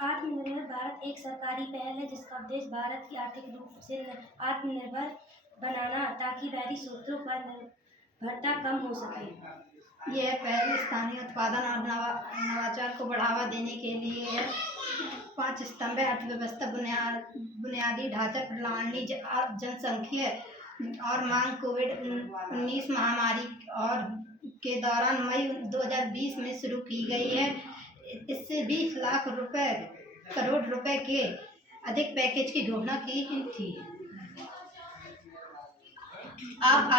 आत्मनिर्भर भारत एक सरकारी पहल है जिसका उद्देश्य भारत की आर्थिक रूप से आत्मनिर्भर बनाना ताकि बाहरी स्रोतों पर निर्भरता कम हो सके। यह पहल स्थानीय उत्पादन और नवाचार को बढ़ावा देने के लिए है। 5 स्तंभ है: अर्थव्यवस्था, बुनियादी ढांचा, प्रणाली, जनसंख्या और मांग। कोविड-19 महामारी और के दौरान मई 2020 में शुरू की गई है। इससे 20 लाख करोड़ रुपए के अधिक पैकेज की घोषणा की थी। आप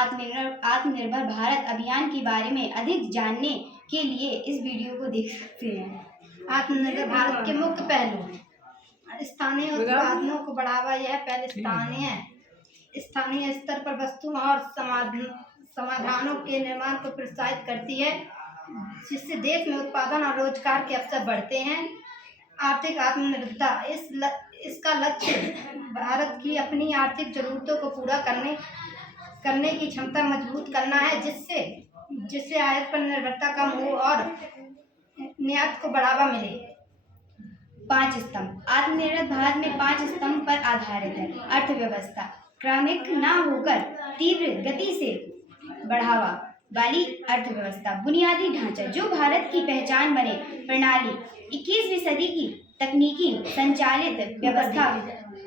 आत्मनिर्भर भारत अभियान के बारे में अधिक जानने के लिए इस वीडियो को देख सकते हैं। आत्मनिर्भर भारत के मुख्य पहलू: स्थानीय उत्पादों को बढ़ावा। यह पहल स्थानीय स्तर पर वस्तुओं और समाधानों के निर्माण को प्रोत्साहित करती है, जिससे देश में उत्पादन और रोजगार के अवसर बढ़ते हैं। आर्थिक आत्मनिर्भरता: इसका लक्ष्य भारत की अपनी आर्थिक जरूरतों को पूरा करने की क्षमता मजबूत करना है, जिससे आयात पर निर्भरता कम हो और निर्यात को बढ़ावा मिले। 5 स्तंभ। आत्मनिर्भर भारत में 5 स्तंभ पर आधारित है। अर्थव्यवस्था: क्रमिक न होकर तीव्र गति से बढ़ावा वाली अर्थव्यवस्था। बुनियादी ढांचा: जो भारत की पहचान बने। प्रणाली: 21वीं सदी की तकनीकी संचालित व्यवस्था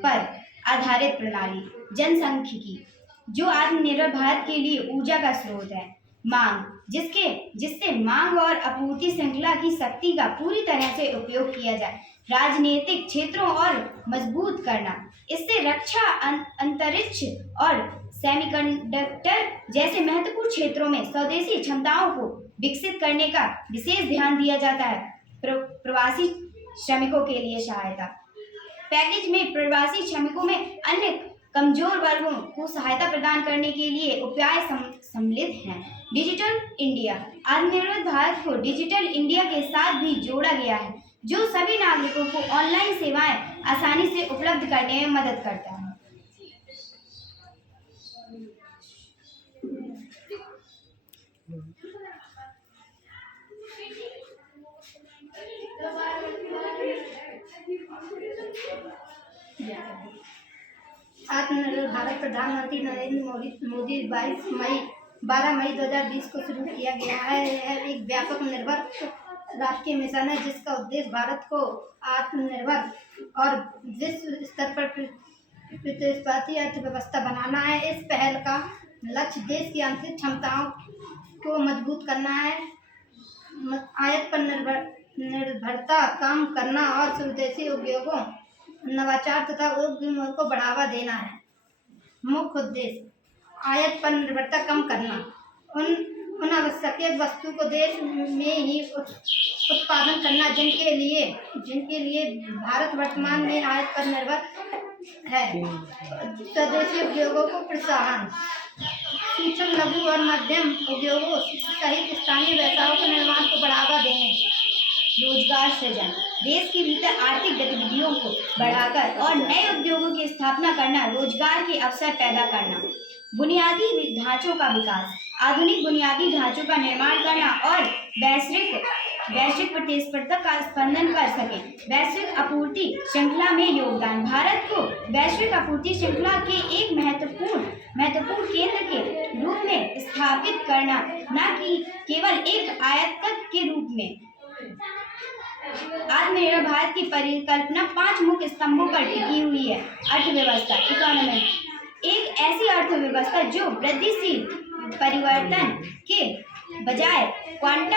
पर आधारित प्रणाली। जनसांख्यिकी: जो आत्मनिर्भर भारत के लिए ऊर्जा का स्रोत है। मांग: जिससे मांग और आपूर्ति श्रृंखला की शक्ति का पूरी तरह से उपयोग किया जाए। राजनीतिक क्षेत्रों और मजबूत करना: इससे रक्षा, अंतरिक्ष और सेमीकंडक्टर जैसे महत्वपूर्ण क्षेत्रों में स्वदेशी क्षमताओं को विकसित करने का विशेष ध्यान दिया जाता है। प्रवासी श्रमिकों के लिए सहायता: पैकेज में प्रवासी श्रमिकों में अन्य कमजोर वर्गों को सहायता प्रदान करने के लिए उपाय सम्मिलित हैं। डिजिटल इंडिया: आत्मनिर्भर भारत को डिजिटल इंडिया के साथ भी जोड़ा गया है, जो सभी नागरिकों को ऑनलाइन सेवाएं आसानी से उपलब्ध करने में मदद करता है। आत्मनिर्भर भारत प्रधानमंत्री नरेंद्र मोदी 12 मई 2020 को शुरू किया गया है। यह एक व्यापक निर्भर राष्ट्रीय मिशन है, जिसका उद्देश्य भारत को आत्मनिर्भर और विश्व स्तर पर प्रतिस्पर्धी अर्थव्यवस्था बनाना है। इस पहल का लक्ष्य देश की आंतरिक क्षमताओं को मजबूत करना है, आयात पर निर्भरता कम करना और स्वदेशी उद्योगों, नवाचार तथा उद्यमों को बढ़ावा देना है। मुख्य उद्देश्य: आयात पर निर्भरता कम करना। उन आवश्यक वस्तु को देश में ही उत्पादन करना जिनके लिए भारत वर्तमान में आयात पर निर्भर है। स्वदेशी उद्योगों को प्रोत्साहन: सूक्ष्म, लघु और मध्यम उद्योगों सहित स्थानीय व्यवसायों के निर्माण को बढ़ावा देने। रोजगार सृजन: देश के भीतर आर्थिक गतिविधियों को बढ़ाकर और नए उद्योगों की स्थापना करना, रोजगार के अवसर पैदा करना। बुनियादी ढांचों का विकास: आधुनिक बुनियादी ढांचों का निर्माण करना और वैश्विक प्रतिस्पर्धा का स्पंदन कर सके। वैश्विक आपूर्ति श्रृंखला में योगदान: भारत को वैश्विक आपूर्ति श्रृंखला के एक महत्वपूर्ण केंद्र के रूप में स्थापित करना, न कि केवल एक आयातक के रूप में। आत्मनिर्भर भारत की परिकल्पना 5 मुख्य स्तंभों पर टिकी हुई है। अर्थव्यवस्था: इकोनॉमी: एक ऐसी अर्थव्यवस्था जो वृद्धिशील परिवर्तन के बजाय क्वांटम